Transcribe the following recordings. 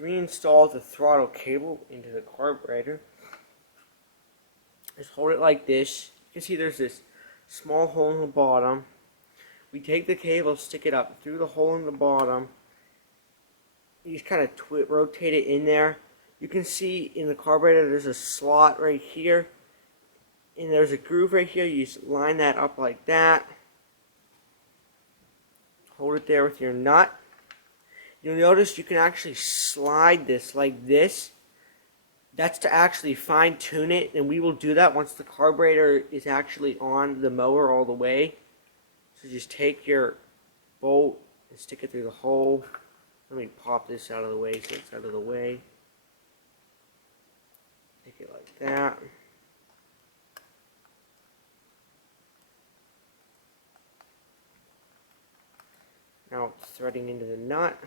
To reinstall the throttle cable into the carburetor, just hold it like this. You can see there's this small hole in the bottom. We take the cable, stick it up through the hole in the bottom. You just kind of rotate it in there. You can see in the carburetor there's a slot right here. And there's a groove right here. You just line that up like that. Hold it there with your nut. You'll notice you can actually slide this like this. That's to actually fine tune it, and we will do that once the carburetor is actually on the mower all the way. So just take your bolt and stick it through the hole. Let me pop this out of the way so it's out of the way. Take it like that. Now it's threading into the nut.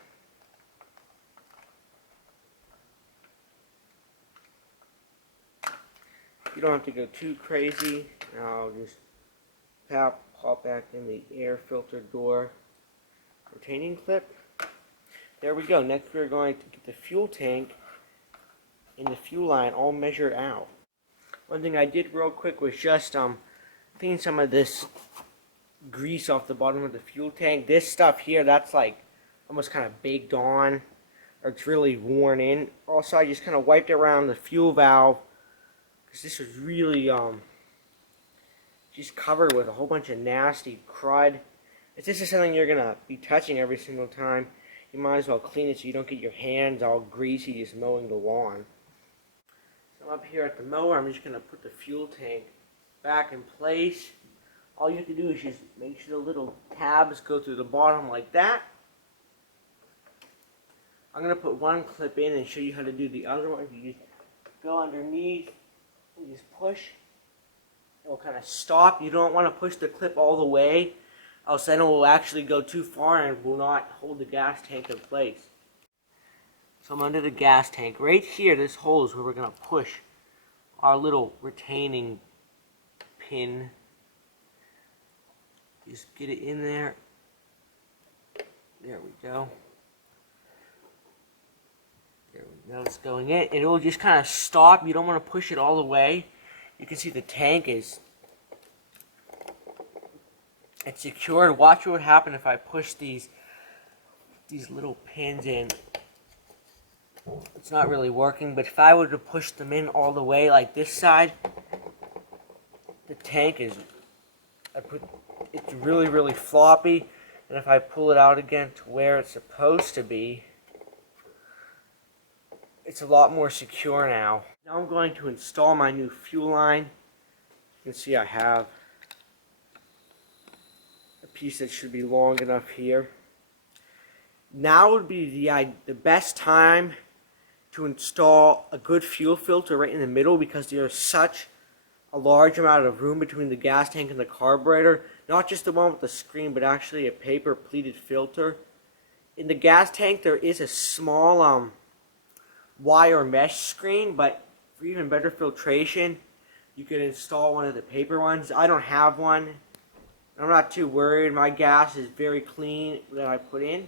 You don't have to go too crazy. Now just pop back in the air filter door retaining clip. There we go. Next we're going to get the fuel tank and the fuel line all measured out. One thing I did real quick was just clean some of this grease off the bottom of the fuel tank. This stuff here, that's like almost kind of baked on, or it's really worn in. Also, I just kind of wiped around the fuel valve because this was really just covered with a whole bunch of nasty crud. If this is something you're gonna be touching every single time, you might as well clean it so you don't get your hands all greasy just mowing the lawn. So I'm up here at the mower. I'm just gonna put the fuel tank back in place. All you have to do is just make sure the little tabs go through the bottom like that. I'm going to put one clip in and show you how to do the other one. You just go underneath and just push. It will kind of stop. You don't want to push the clip all the way, else then it will actually go too far and will not hold the gas tank in place. So I'm under the gas tank. Right here, this hole is where we're going to push our little retaining pin. Just get it in there. There we go. There we go. It's going in. It will just kind of stop. You don't want to push it all the way. You can see the tank is it's secured. Watch what would happen if I push these little pins in. It's not really working, but if I were to push them in all the way like this side, the tank is it's really, really floppy, and if I pull it out again to where it's supposed to be, it's a lot more secure now. Now I'm going to install my new fuel line. You can see I have a piece that should be long enough here. Now would be the best time to install a good fuel filter right in the middle, because there's such a large amount of room between the gas tank and the carburetor. Not just the one with the screen, but actually a paper pleated filter. In the gas tank there is a small wire mesh screen, but for even better filtration you could install one of the paper ones. I don't have one. I'm not too worried. My gas is very clean that I put in.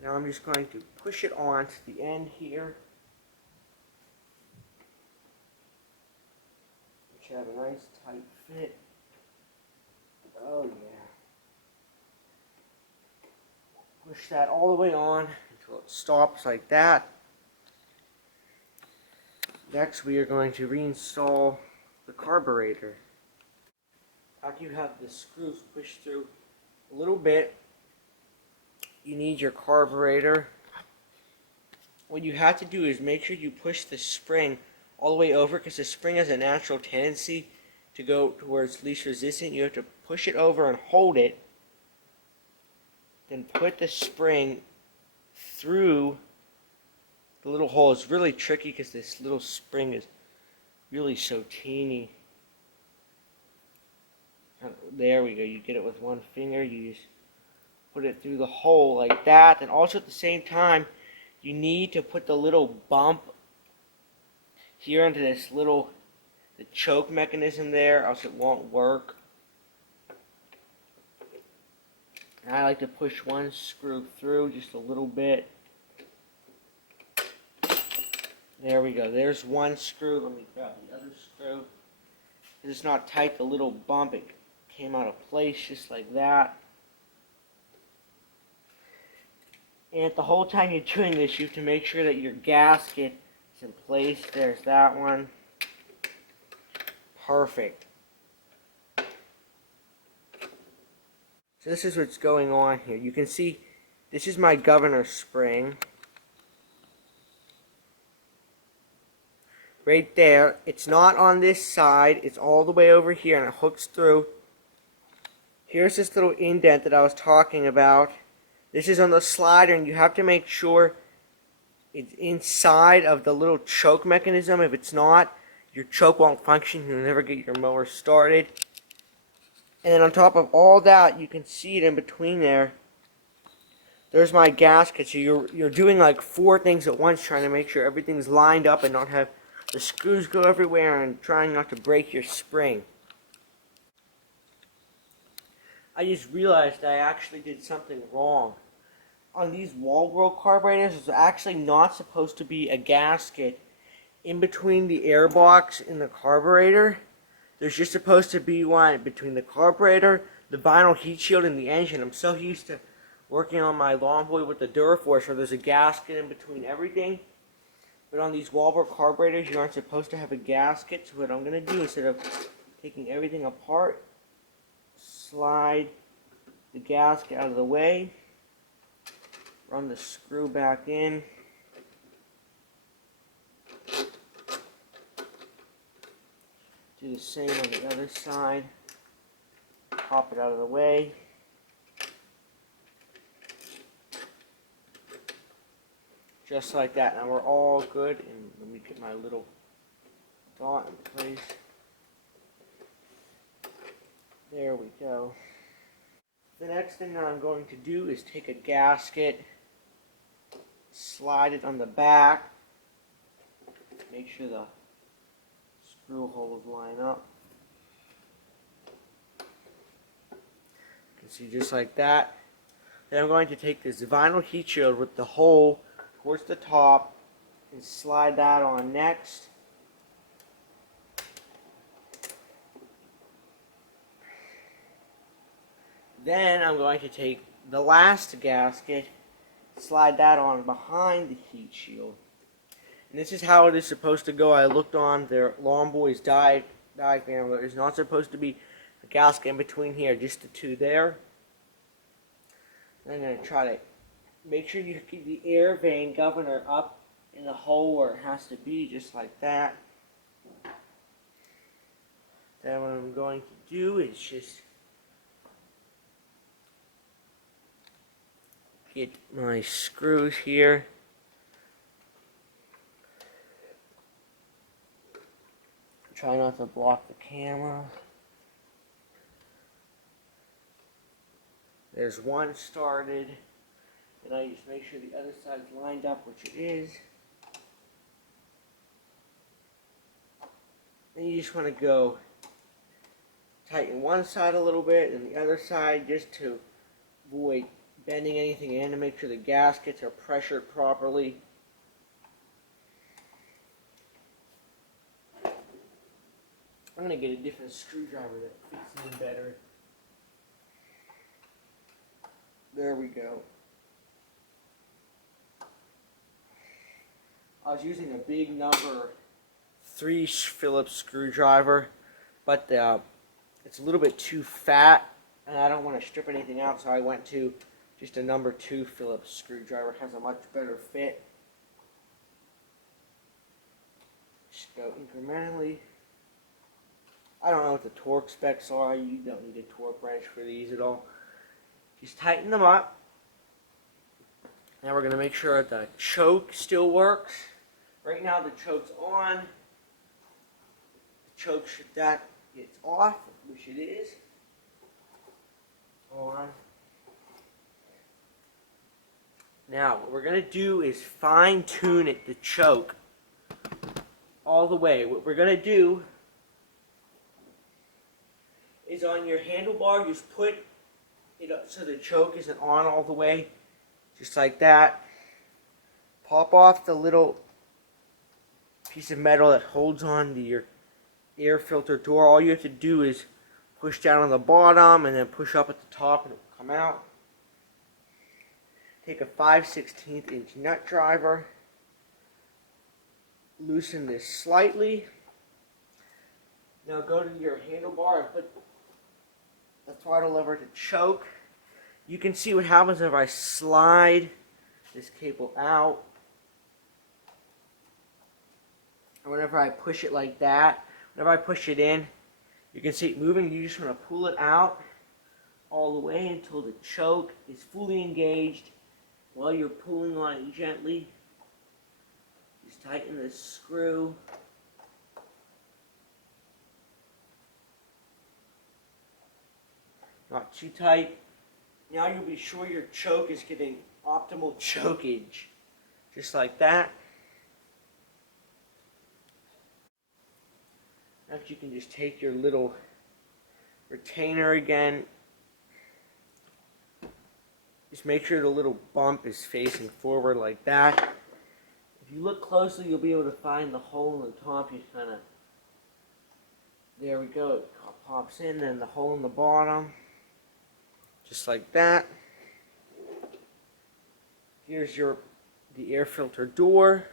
Now I'm just going to push it on to the end here. It should have a nice tight fit. Oh yeah. Push that all the way on until it stops like that. Next we are going to reinstall the carburetor. After you have the screws pushed through a little bit, you need your carburetor. What you have to do is make sure you push the spring all the way over, because the spring has a natural tendency to go towards least resistance. You have to push it over and hold it, then put the spring through the little hole. It's really tricky because this little spring is really so teeny. There we go. You get it with one finger. You just put it through the hole like that. And also at the same time, you need to put the little bump here into this little the choke mechanism there, else it won't work. And I like to push one screw through just a little bit. There we go. There's one screw. Let me grab the other screw. It's not tight. The little bump, it came out of place just like that. And the whole time you're doing this, you have to make sure that your gasket is in place. There's that one. Perfect. So this is what's going on here. You can see this is my governor spring. Right there. It's not on this side. It's all the way over here and it hooks through. Here's this little indent that I was talking about. This is on the slider and you have to make sure it's inside of the little choke mechanism. If it's not, your choke won't function. You'll never get your mower started. And then on top of all that, you can see it in between there. There's my gasket. So you're doing like 4 things at once, trying to make sure everything's lined up and not have the screws go everywhere and trying not to break your spring. I just realized I actually did something wrong. On these Mower carburetors, there's actually not supposed to be a gasket in between the air box and the carburetor. There's just supposed to be one between the carburetor, the vinyl heat shield, and the engine. I'm so used to working on my lawn boy with the Duraforce where there's a gasket in between everything. But on these Mower carburetors, you aren't supposed to have a gasket. So what I'm going to do, instead of taking everything apart, slide the gasket out of the way, run the screw back in, do the same on the other side, pop it out of the way, just like that. Now we're all good, and let me get my little dot in place. There we go. The next thing that I'm going to do is take a gasket, slide it on the back, make sure the screw holes line up. You can see just like that. Then I'm going to take this vinyl heat shield with the hole towards the top and slide that on next. Then I'm going to take the last gasket, slide that on behind the heat shield. And this is how it is supposed to go. I looked on their Lawn Boy's diagram. There's not supposed to be a gasket in between here, just the 2 there. And I'm going to try to make sure you keep the air vane governor up in the hole where it has to be, just like that. Then what I'm going to do is just get my screws here. Try not to block the camera. There's one started. And I just make sure the other side's lined up, which it is. Then you just want to go tighten one side a little bit and the other side just to avoid bending anything in, to make sure the gaskets are pressured properly. I'm going to get a different screwdriver that fits in better. There we go. I was using a big number 3 Phillips screwdriver, but it's a little bit too fat and I don't want to strip anything out, so I went to just a number 2 Phillips screwdriver. It has a much better fit. Just go incrementally. I don't know what the torque specs are. You don't need a torque wrench for these at all. Just tighten them up. Now we're going to make sure the choke still works. Right now the choke's on. The choke should that it's off, which it is. On. Now what we're going to do is fine tune it, the choke, all the way. What we're going to do is on your handlebar, just put it up so the choke isn't on all the way, just like that. Pop off the little piece of metal that holds on to your air filter door. All you have to do is push down on the bottom and then push up at the top and it will come out. Take a 5/16 inch nut driver, loosen this slightly. Now go to your handlebar and put the throttle lever to choke. You can see what happens if I slide this cable out. And whenever I push it like that, whenever I push it in, you can see it moving. You just want to pull it out all the way until the choke is fully engaged. While you're pulling on it gently, just tighten this screw. Not too tight. Now you'll be sure your choke is getting optimal chokeage. Just like that. Next you can just take your little retainer again. Just make sure the little bump is facing forward like that. If you look closely, you'll be able to find the hole in the top. You kind of, there we go, it pops in, then the hole in the bottom. Just like that. Here's the air filter door.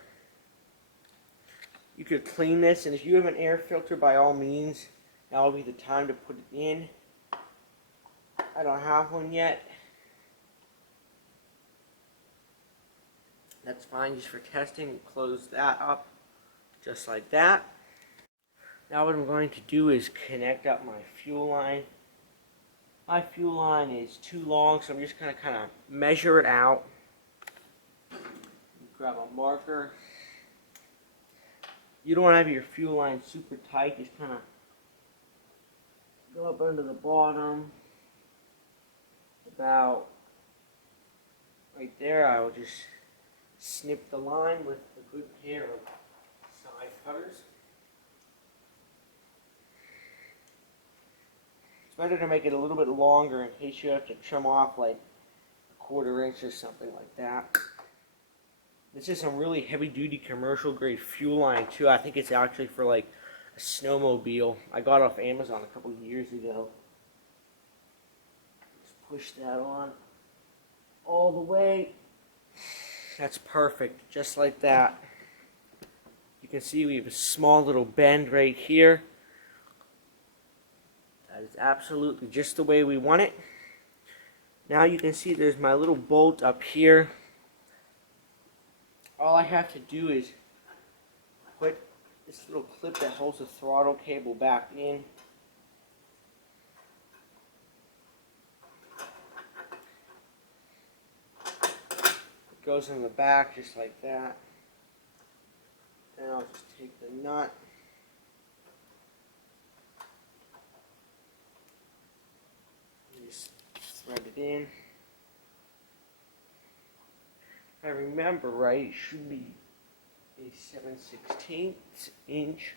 You could clean this, and if you have an air filter, by all means, now will be the time to put it in. I don't have one yet. That's fine just for testing. Close that up just like that. Now what I'm going to do is connect up my fuel line. My fuel line is too long, so I'm just going to kind of measure it out. Grab a marker. You don't want to have your fuel line super tight. Just kind of go up under the bottom. About right there. I will just snip the line with a good pair of side cutters. It's better to make it a little bit longer in case you have to trim off like a 1/4 inch or something like that. This is some really heavy duty commercial grade fuel line too. I think it's actually for like a snowmobile. I got it off Amazon a couple of years ago. Just push that on all the way. That's perfect, just like that. You can see we have a small little bend right here. That is absolutely just the way we want it. Now you can see there's my little bolt up here. All I have to do is put this little clip that holds the throttle cable back in. It goes in the back just like that. Then I'll just take the nut. Just thread it in. If I remember right, it should be a 7/16 inch.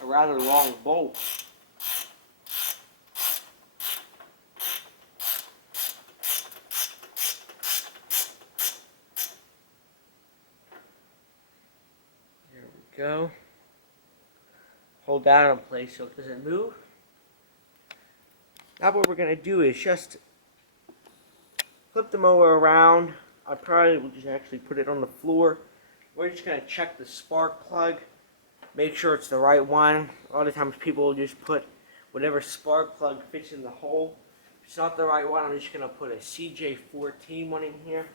A rather long bolt. There we go. Hold that in place so it doesn't move. Now what we're going to do is just flip the mower around. I probably will just actually put it on the floor. We're just going to check the spark plug. Make sure it's the right one. A lot of times people will just put whatever spark plug fits in the hole. If it's not the right one, I'm just going to put a CJ14 one in here.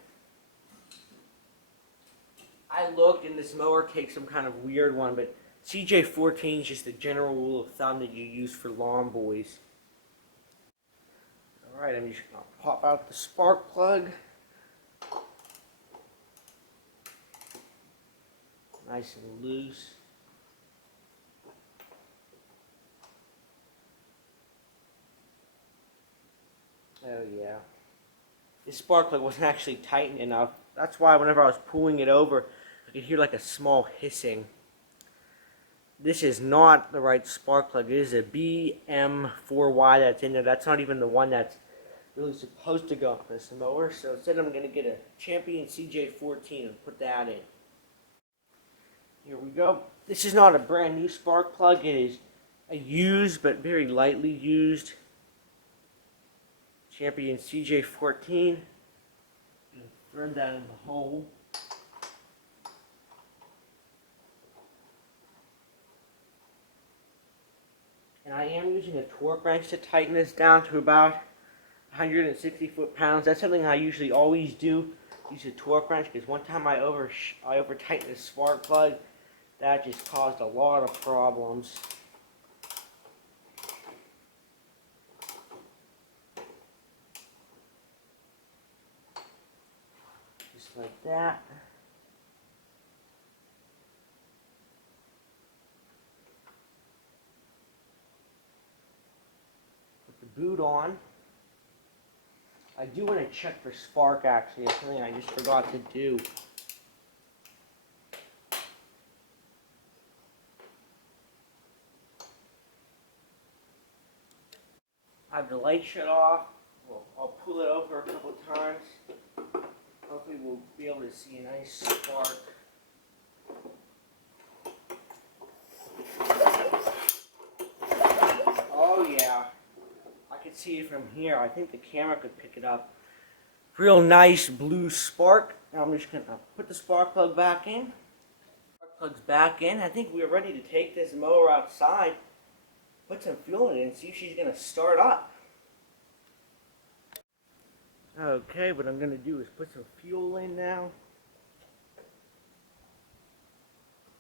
I looked and this mower takes some kind of weird one, but CJ14 is just the general rule of thumb that you use for lawn boys. Alright, I'm just going to pop out the spark plug. nice and loose. Oh yeah. This spark plug wasn't actually tightened enough. That's why whenever I was pulling it over, I could hear like a small hissing. This is not the right spark plug. It is a BM4Y that's in there. That's not even the one that's really supposed to go on this mower. So instead I'm going to get a Champion CJ14 and put that in. Here we go. This is not a brand new spark plug. It is a used but very lightly used Champion CJ14. Thread that in the hole. And I am using a torque wrench to tighten this down to about 160 foot-pounds. That's something I usually always do. Use a torque wrench because one time I over tightened the spark plug. That just caused a lot of problems. Just like that. Put the boot on. I do want to check for spark actually. It's something I just forgot to do. I have the light shut off. Well, I'll pull it over a couple of times. Hopefully we'll be able to see a nice spark. Oh yeah, I can see it from here. I think the camera could pick it up. Real nice blue spark. Now I'm just going to put the spark plug back in. Spark plug's back in. I think we're ready to take this mower outside. Put some fuel in it and see if she's going to start up. Okay, what I'm going to do is put some fuel in now.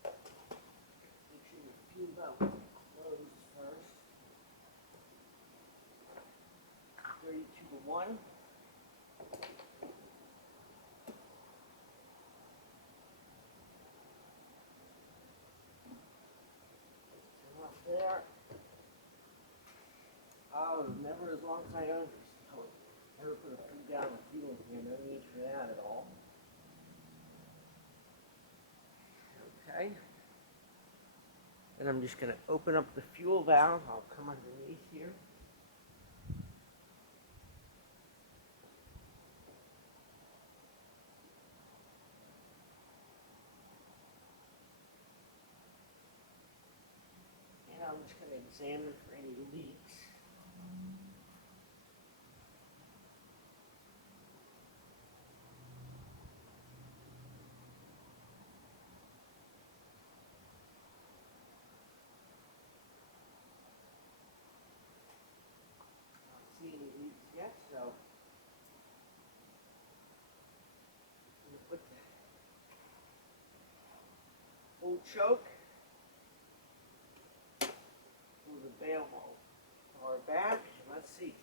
Make sure the fuel valve closes first. 32 to 1. Turn off there. Oh, never as long as I own this. Never put a food down with fuel in here. No need for that at all. Okay. And I'm just going to open up the fuel valve. I'll come underneath here. And I'm just going to examine for any leaks. Yet, so I'm going to put the full choke through the bail hole. Power back, and let's see.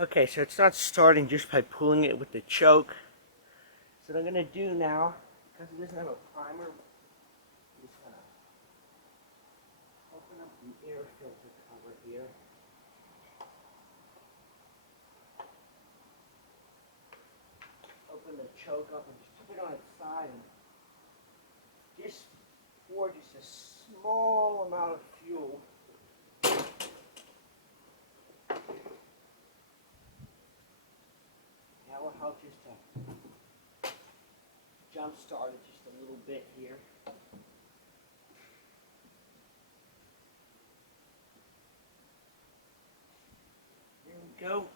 Okay, so it's not starting just by pulling it with the choke. So what I'm going to do now, because it doesn't have a primer, I'm just going to open up the air filter cover here. Open the choke up and just put it on its side and just pour just a small amount of fuel. how just to jump start it just a little bit here. There we go.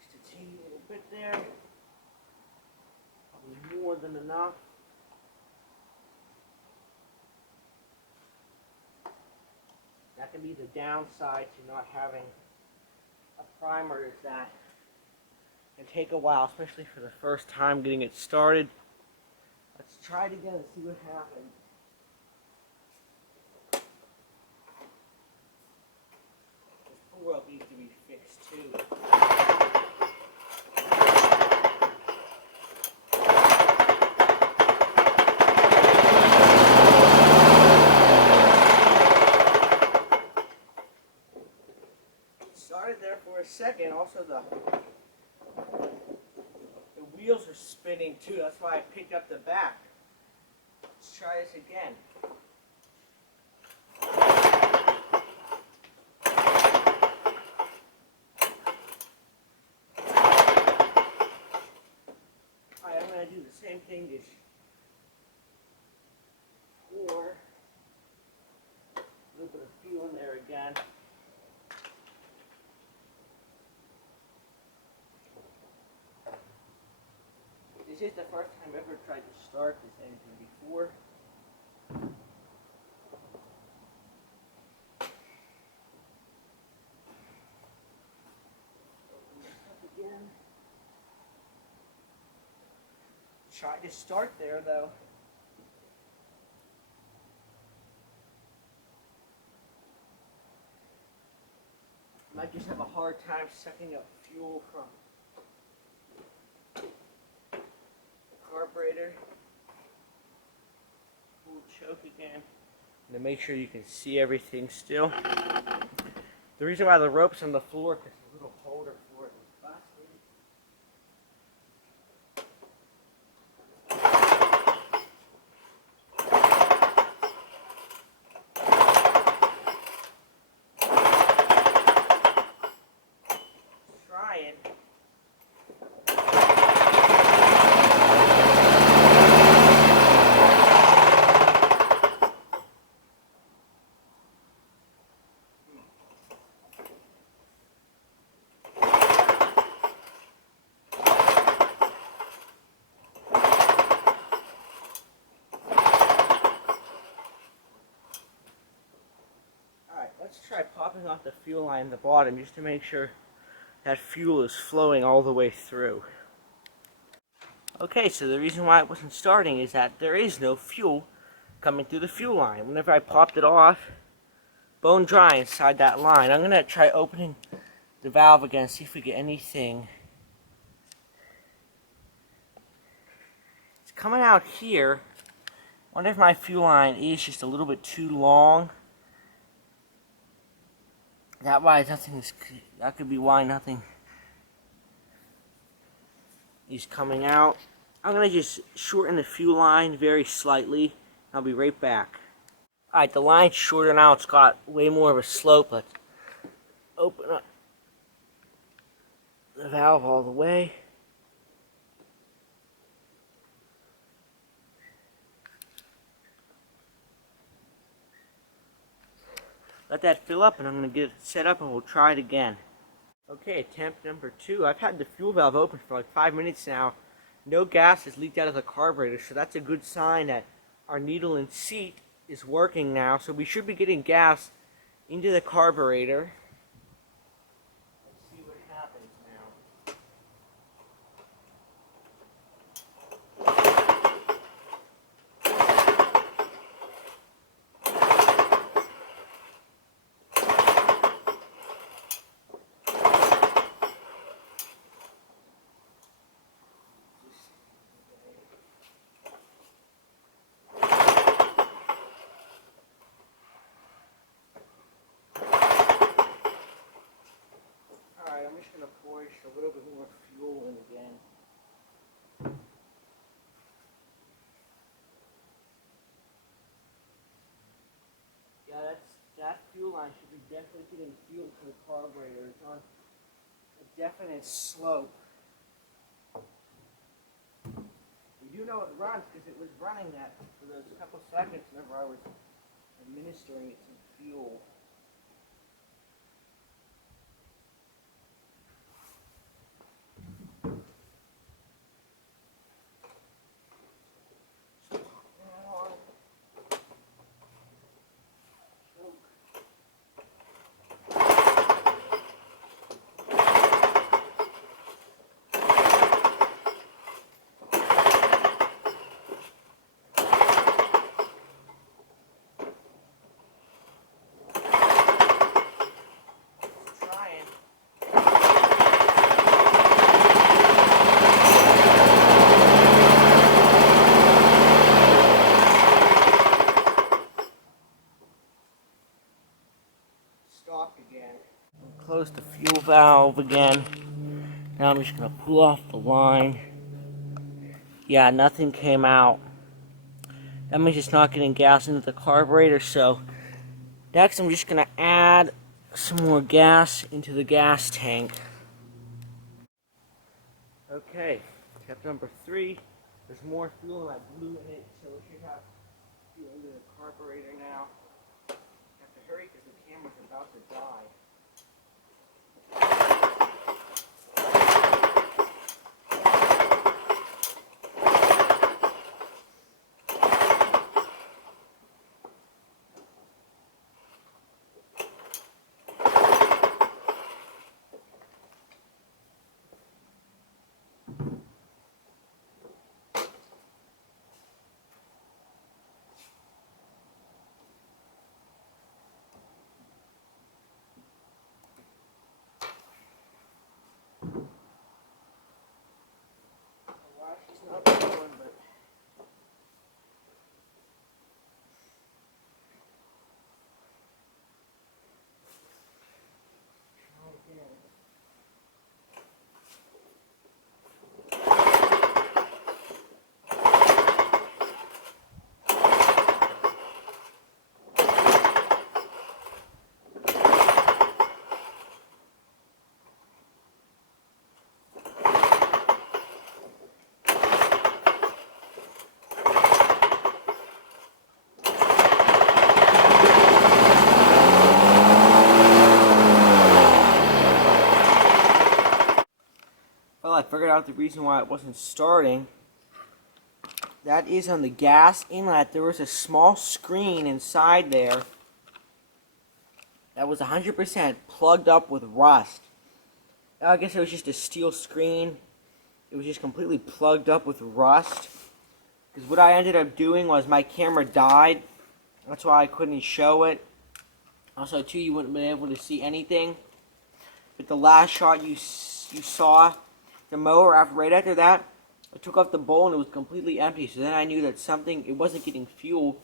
Just a teeny little bit there. Probably more than enough. That can be the downside to not having a primer, is that it can take a while, especially for the first time getting it started. Let's try it again and see what happens. This pull rope needs to be fixed too. Started there for a second. Also the wheels are spinning too. That's why I picked up the back. Let's try this again. Alright, I'm going to do the same thing as before. A little bit of feel in there again. This is the first time I've ever tried to start this engine before. Open this up again. Try to start there though. Might just have a hard time sucking up fuel from carburetor. Full choke again. To make sure you can see everything still. The reason why the rope's on the floor is because the little holder for it was busted. Try it. Let's try popping off the fuel line at the bottom just to make sure that fuel is flowing all the way through. Okay, so the reason why it wasn't starting is that there is no fuel coming through the fuel line. Whenever I popped it off, bone dry inside that line. I'm going to try opening the valve again, see if we get anything. It's coming out here. I wonder if my fuel line is just a little bit too long. That could be why nothing is coming out. I'm going to just shorten the fuel line very slightly. I'll be right back. Alright, the line's shorter now. It's got way more of a slope. Let's open up the valve all the way. Let that fill up, and I'm going to get it set up, and we'll try it again. Okay, attempt number 2. I've had the fuel valve open for like 5 minutes now. No gas has leaked out of the carburetor, so that's a good sign that our needle and seat is working now. So we should be getting gas into the carburetor. Let's see what happens now. I'm just going to pour just a little bit more fuel in again. Yeah, that fuel line should be definitely getting fuel to the carburetor. It's on definite slope. We do know it runs because it was running that for those couple seconds whenever I was administering it some fuel. Stop again. Close the fuel valve again. Now I'm just going to pull off the line. Yeah, nothing came out. That means it's not getting gas into the carburetor, so next I'm just going to add some more gas into the gas tank. Okay, step number 3. There's more fuel and I blew in it, so we should have fuel into the carburetor now. I have to hurry because the camera's about to die. She's not going, but well, I figured out the reason why it wasn't starting. That is on the gas inlet. There was a small screen inside there that was 100% plugged up with rust. I guess it was just a steel screen. It was just completely plugged up with rust. Because what I ended up doing was my camera died. That's why I couldn't show it. Also, too, you wouldn't have been able to see anything. But the last shot you saw, the mower, right after that, I took off the bowl and it was completely empty. So then I knew that it wasn't getting fuel.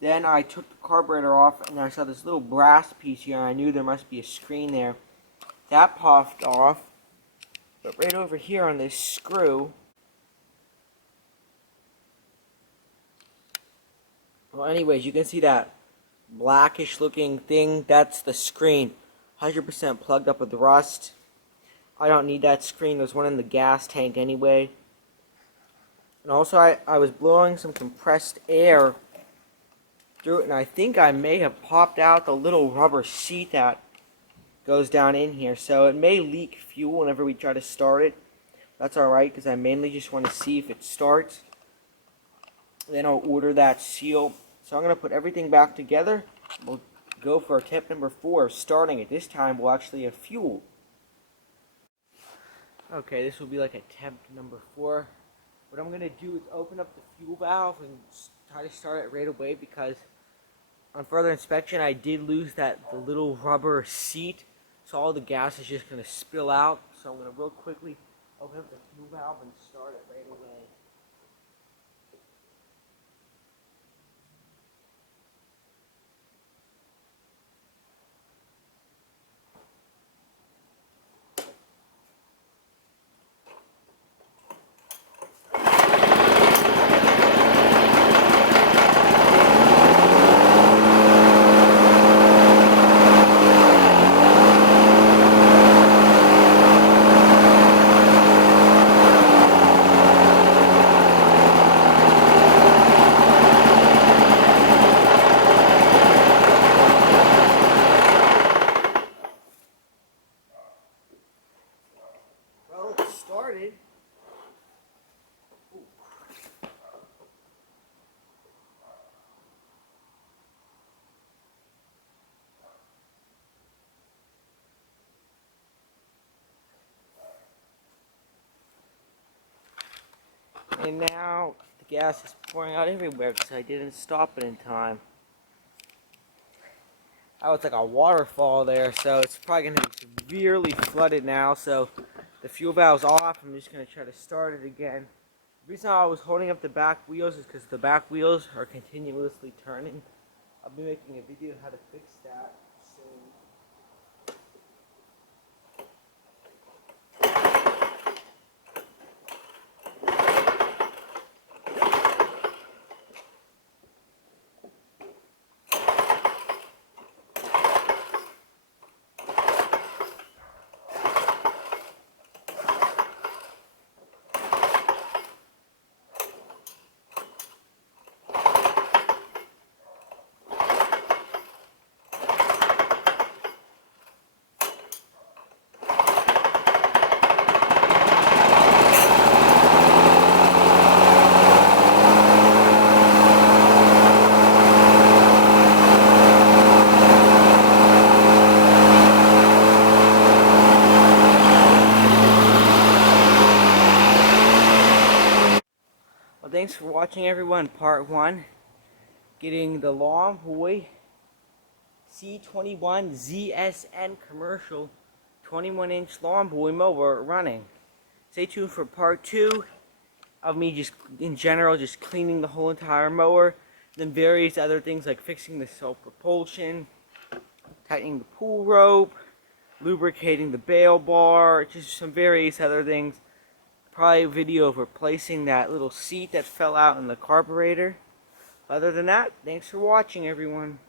Then I took the carburetor off and I saw this little brass piece here and I knew there must be a screen there. That popped off. But right over here on this screw, well, anyways, you can see that blackish looking thing. That's the screen. 100% plugged up with rust. I don't need that screen. There's one in the gas tank anyway. And also, I was blowing some compressed air through it, and I think I may have popped out the little rubber seat that goes down in here. So it may leak fuel whenever we try to start it. That's alright, because I mainly just want to see if it starts. Then I'll order that seal. So I'm going to put everything back together. We'll go for tip number 4, starting it. This time we'll actually have fuel. Okay, this will be like attempt number 4. What I'm going to do is open up the fuel valve and try to start it right away, because on further inspection I did lose the little rubber seat, so all the gas is just going to spill out. So I'm going to real quickly open up the fuel valve and start it right away. And now the gas is pouring out everywhere because I didn't stop it in time. That was like a waterfall there, so it's probably going to be severely flooded now. So the fuel valve's off. I'm just going to try to start it again. The reason I was holding up the back wheels is because the back wheels are continuously turning. I'll be making a video how to fix that soon. Well, thanks for watching, everyone. Part 1, getting the Long Boy C21ZSN commercial 21-inch lawn boy mower running. Stay tuned for part 2 of me just, in general, just cleaning the whole entire mower. Then various other things like fixing the self-propulsion, tightening the pull rope, lubricating the bail bar, just some various other things. Probably a video of replacing that little seat that fell out in the carburetor. Other than that, thanks for watching, everyone.